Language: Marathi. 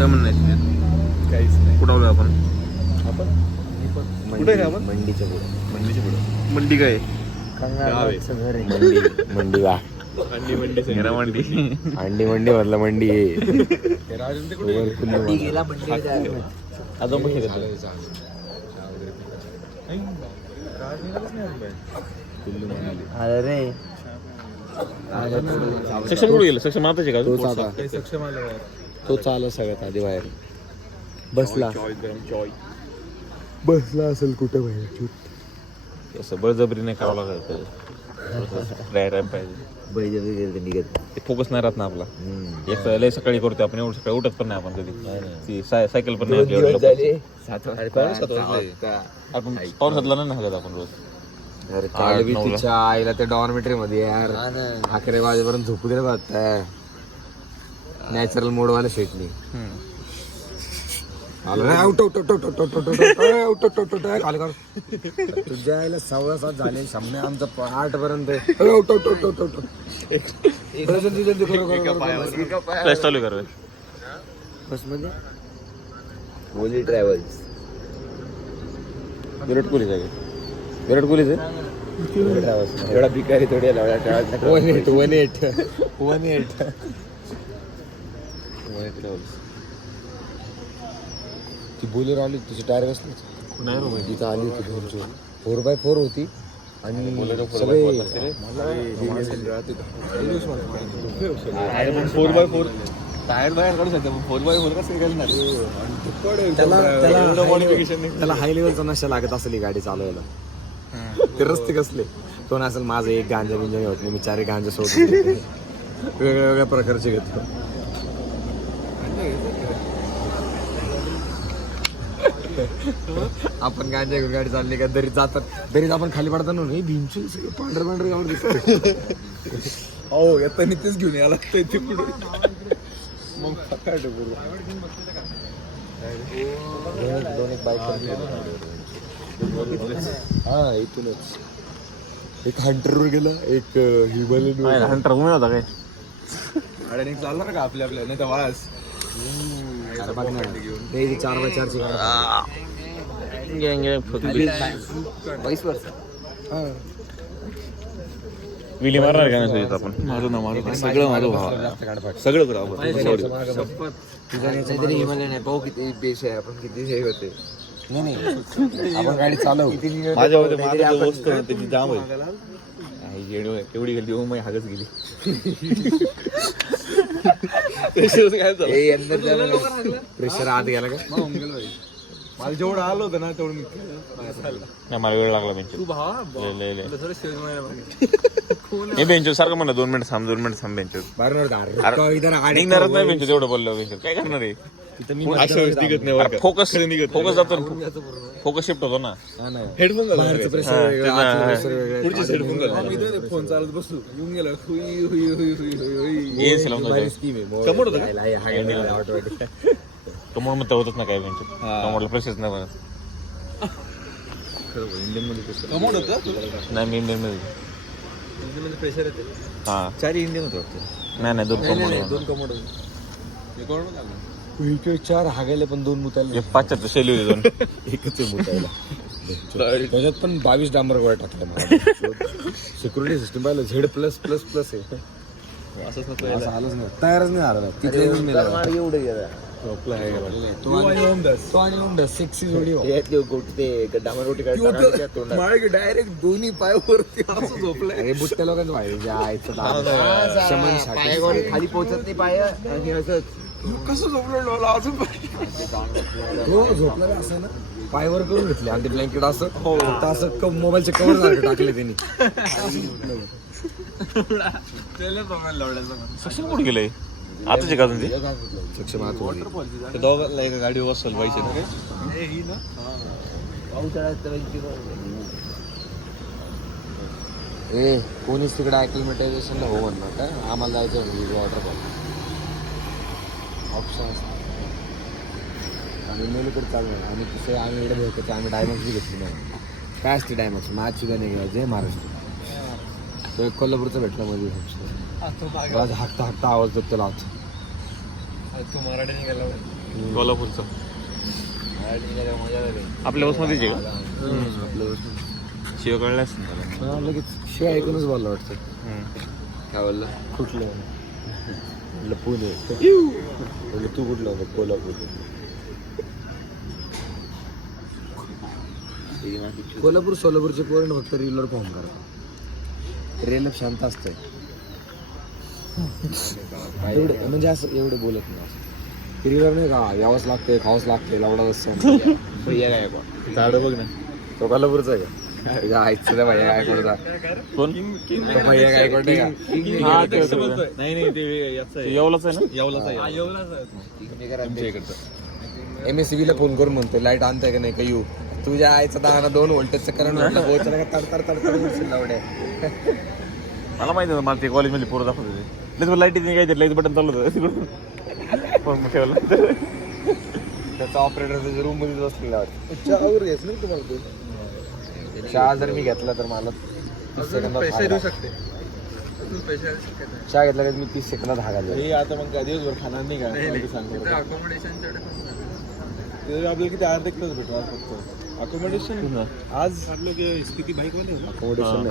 काय म्हणणं काहीच नाही. कुठं आलो आपण? कुठे आहे आपण? मंडीच्या पुढे. मंडीच्या पुढे. मंडी काय कंगारचं घर आहे. मंडी मंडी वा अंडी मंडी हेरा मंडी. अंडी मंडी मधलं मंडी आहे. राजन ते कुठे मंडी गेला मंडी अजून पण शिकत अरे सेक्शन कुठे गेलं? सेक्शन माताचे का? तोच आता काही सक्षम आलं यार. तो चालला सगळ्यात आधी बाहेर बसला चॉईस गरम चॉय. बसला असेल कुठं बाहेर. असं बळजबरीने करावं लागत पाहिजे. बैजबरी गेलं निघत. ते फोकस नाही राहत ना आपला. एक तर लय सकाळी करतोय आपण, एवढं सकाळी उठत पण नाही आपण कधी. ती सायकल पण नाही आपली एवढी लवकर. आपण पाऊस घातला नाही ना हगत आपण रोज. अरे काल बी तिच्या आईला त्या डॉर्मेटरी मध्ये यार 11 वाजेपर्यंत झोपू दे बात. नॅचरल मोड वाला शेटली तुझ्या आईला 7:15 झाले. सामने आमचा 8 पर्यंत फ्लॅश चालू कर बस मध्ये ओली ट्रॅव्हल्स. विराट कोहली जागे. विराट कोहलीच एवढा भिकारी थोडी आला. 1-8 ती बोलर आली तिची टायर बसली नाही. तिथं आली होती 4x4 होती आणि सगळे अरे पण 4x4 टायर बाहेर काढू शकतो. 4x4 कसं करणार? त्याला हाय लेवलचा नशा लागत असेल ही गाडी चालवायला. ते रस्ते कसले तो नसेल. माझं एक गांजा बिंजा होत नाही. मी 4 गांजा सोडतो. वेगळ्या वेगळ्या प्रकारचे घेतो. आपण गांजा घेऊन गाडी चालली का दरीत जातात. दरीत आपण खाली पडताना भिंचून सगळं पांढरं गावर दिसत. हो येताना तेच घेऊन यायला लागतंय ते पुढे. मग पकाड दोन एक बाईक हा इथूनच. एक हंटरवर गेला. एक हिमालयन हंटर घुमे होता काय? अडे चालणार का आपल्या नाही तर वास 4x4 ची विली मारणार का नाही आपण? मारू ना मारू. सगळं मारू सगळं करू आपण. तरी हिमालय नाही. पाहू किती बेस आहे. आपण किती हे होते. नाही आपण गाडी चालवू. माझ्या वस्तू त्याची जाम आहे. एवढी गेली मग हागच गेली. प्रेशर आत गेला का? मला जेवढं आलं होतं ना तेवढं मी मला वेळ लागला हे बेंचवर सारखं म्हणलं 2 मिनिट थांब 2 मिनिट थांब बेंचवर. निघणारच नाही बेंचवर. तेवढं बोललो बेंचवर काय करणार आहे? फोकस फोकस जातो. फोकस शिफ्ट होतो ना. हेडफोन फोन चालत बसलो येऊन गेला. कमोड मध्ये होतच ना काय बेंचवर. कमोडला प्रेशरच नाही बनत. इंडियन मध्ये कमोड होतं नाही मी इंडियन मध्ये. प्रेशर येते. हा 4 इंडियन होते वाटतं. नाही 2 कमोड. 2 कमोड 4 हागायला पण 2 मुतायला. 5 शैली होती 2. एकच आहे मुतायला. त्याच्यात पण 22 डांबर गोळा टाकला. सिक्युरिटी सिस्टम पाहिलं Z+++ आहे. असंच असं आलंच नाही. तयारच नाही आला. तिथे एवढं गेला. तो आणि उंडा सेक्सी जोडी डायरेक्ट दोन्ही पायावरती असं झोपलंय. हे बुट्ट्या लोकांचं व्हायचं खाली पोहोचत नाही पाय आणि असंच कसं झोपलं मला अजून तो झोपला असं ना पायवर करून घेतले आणि ते ब्लँकेट असं असं मोबाईलचे कव्हर सारखं टाकले त्यांनी. सक्षम कुठे गेलंय? आताच का अजून ते सक्षम आत दोघांना एका गाडी बसवलं पाहिजे ना काय. कोणीच तिकडे ॲक्लिमेटायझेशनला हो म्हणणार काय. आम्हाला जायचं वॉटरफॉल ऑप्शन असतं. आम्ही मेलकडे चालणार. आम्ही तसं आम्ही इकडे भेटतो. आम्ही डायमंड्सची घेतली नाही. काय असते डायमंड्स? मॅच सुद्धा नाही गेला. जय महाराष्ट्र. तो एक कोल्हापूरचा भेटला मध्ये. आज हाकता हाकता आवाज देतो त्याला. तू मराठी गेला कोल्हापूरचं आपल्या बसमध्येच आहे का? आपलं शिव कळलं असतं ना त्याला. लगेच शिवाय ऐकूनच बोलला वाटतं. काय बोललं? कुठलं म्हटलं पुणे. म्हणजे तू कुठलं होतं? कोल्हापूर. कोल्हापूर सोलापूरचे पोरण फक्त रीलवर फॉर्म करा. रेल शांत असतंय एवढे, म्हणजे असं एवढे बोलत नाही असं रीलवर नाही का यावंच लागतंय खावंच लागतंय लावडा असं. झाडं बघ ना. तो कोल्हापूरचा आहे का? तुझ्या आईचं त्या भैया गायकवाडचा. कोण? तो भैया गायकवाड नाही का? हा, ते नाही ते याचं आहे. येवलाच आहे ना? येवलाच आहे. MSCB ला फोन करून म्हणतो लाईट आणताय का नाही का येऊ. तुझ्या आईचा 10 वोल्टेजचं करंट पोहोचला का तडतड लावड्या. मला माहिती होतं, मला ते कॉलेजमध्ये पोरं दाखवत होते. लगेच लाईट येते काय लाईट बटन चालू होतं तिकडून फोन ठेवला. त्याचा ऑपरेटर त्याच्या रूम मध्ये बसलेला होता. चहावर घ्यायचं नाही तुम्हाला ते. चहा जर मी घेतला तर मला 30 सेकंदात पैसे देऊ शकते. पैसे चहा घेतला का मी 30 सेकंदात हा घालतो. हे आता मग काय दिवसभर खाणार नाही का? सांगतो ते आपल्याला किती अर्धा किलोच भेटणार फक्त अकोमोडेशन. आज किती बाईक वाले अकोमोडेशन